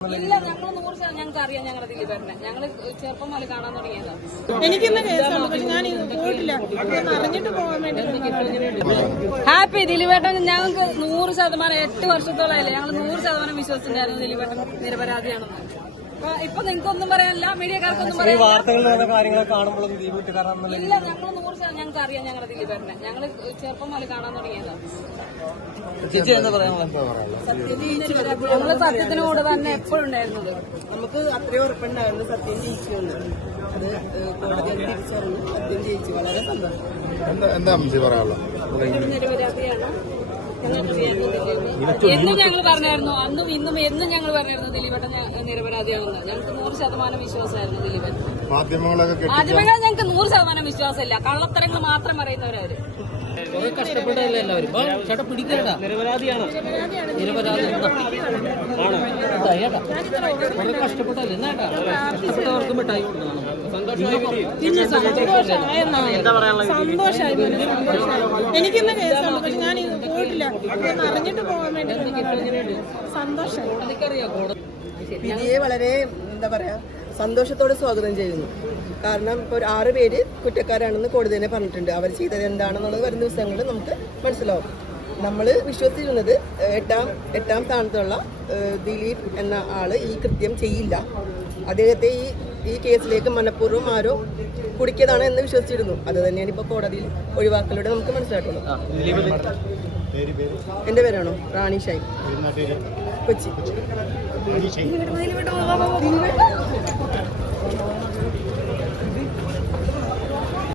ഇല്ല ഞങ്ങൾ നൂറ് ശതമാനം ഞങ്ങൾക്ക് അറിയാം ഞങ്ങളുടെ ദിലീപേട്ടനെ ഞങ്ങൾ ചെറുപ്പം മുതൽ കാണാൻ എനിക്കിന്ന് പക്ഷെ ഞാൻ ഇത് പോയിട്ടില്ല. ഇതൊന്ന് അറിഞ്ഞിട്ട് പോകാൻ വേണ്ടി ഹാപ്പി ദിലീപേട്ടൻ ഞങ്ങൾക്ക് നൂറ് ശതമാനം എട്ട് വർഷത്തോളമല്ലേ ഞങ്ങൾ നൂറ് ശതമാനം വിശ്വസിച്ചിട്ടുണ്ടായിരുന്നു ദിലീപേട്ടൻ നിരപരാധിയാണെന്ന്. ഇപ്പൊ നിങ്ങൾക്കൊന്നും പറയാനില്ല. മീഡിയക്കാർക്കൊന്നും ഈ പറയാനില്ല. വാർത്തകളിൽ വന്ന കാര്യങ്ങളൊക്കെ കാണുമ്പോഴും ദീപ് വീട്ടുകാരാണെന്നുള്ള ഇല്ല ഞങ്ങൾ നൂറ് ശതമാനം ഞങ്ങൾക്ക് അറിയാം ഞങ്ങളുടെ ദിലീപേട്ടനെ ഞങ്ങൾ ചെറുപ്പം മുതൽ കാണാൻ തുടങ്ങിയതാണ് നമ്മൾ സത്യത്തിനോട് തന്നെ എപ്പോഴും ഉണ്ടായിരുന്നത്. നമുക്ക് അത്രയും ഉറപ്പുണ്ടായിരുന്നു സത്യം ജയിക്കുമെന്ന് അത് കോടതി സത്യം ജയിച്ചു. വളരെ സന്തോഷം. എന്താ പറയാനുള്ളത്? നിരപരാധിയാണ്. എന്നും ഞങ്ങൾ പറഞ്ഞായിരുന്നു അന്നും ഇന്നും എന്നും ഞങ്ങൾ പറഞ്ഞായിരുന്നു ദിലീപേട്ടൻ നിരപരാധിയാവുന്ന. നിരപരാധിയാണെന്ന് ഞങ്ങൾക്ക് നൂറ് ശതമാനം വിശ്വാസമായിരുന്നു ദിലീപൻ മാധ്യമങ്ങൾ ഞങ്ങൾക്ക് നൂറ് ശതമാനം വിശ്വാസമില്ല. കള്ളത്തരങ്ങൾ മാത്രം പറയുന്നവരവര്. കഷ്ടപ്പെട്ടതല്ലേ എല്ലാവരും? ചേട്ടാ നിരപരാധിയാണ്. നിരപരാധി വളരെ കഷ്ടപ്പെട്ടല്ലേ എന്നാട്ടാ കഷ്ടപ്പെട്ടവർക്ക് മിഠായി കൊടുക്കണം. പിന്നെ സന്തോഷമായെന്നാണ്. എന്താ പറയാനുള്ളത് സന്തോഷമായി എനിക്കിന്ന് കേസുണ്ട് പക്ഷെ ഞാൻ ഇതൊന്ന് അറിഞ്ഞിട്ട് കോടതി വിധിയെ വളരെ എന്താ പറയാ സന്തോഷത്തോടെ സ്വാഗതം ചെയ്യുന്നു. കാരണം ഇപ്പോൾ ഒരു ആറ് പേര് കുറ്റക്കാരാണെന്ന് കോടതി തന്നെ പറഞ്ഞിട്ടുണ്ട്. അവർ ചെയ്തത് എന്താണെന്നുള്ളത് വരുന്ന ദിവസങ്ങളിൽ നമുക്ക് മനസ്സിലാവും. നമ്മൾ വിശ്വസിച്ചിരുന്നത് എട്ടാം എട്ടാം സ്ഥാനത്തുള്ള ദിലീപ് എന്ന ആൾ ഈ കൃത്യം ചെയ്യില്ല. അദ്ദേഹത്തെ ഈ ഈ കേസിലേക്ക് മനഃപൂർവം ആരോ കുടിക്കിയതാണ് എന്ന് വിശ്വസിച്ചിരുന്നു. അത് തന്നെയാണ് ഇപ്പോൾ കോടതിയിൽ ഒഴിവാക്കലൂടെ നമുക്ക് മനസ്സിലായിട്ടുള്ളത്. എന്റെ പേരാണോ? റാണി ഷൈ കൊച്ചി.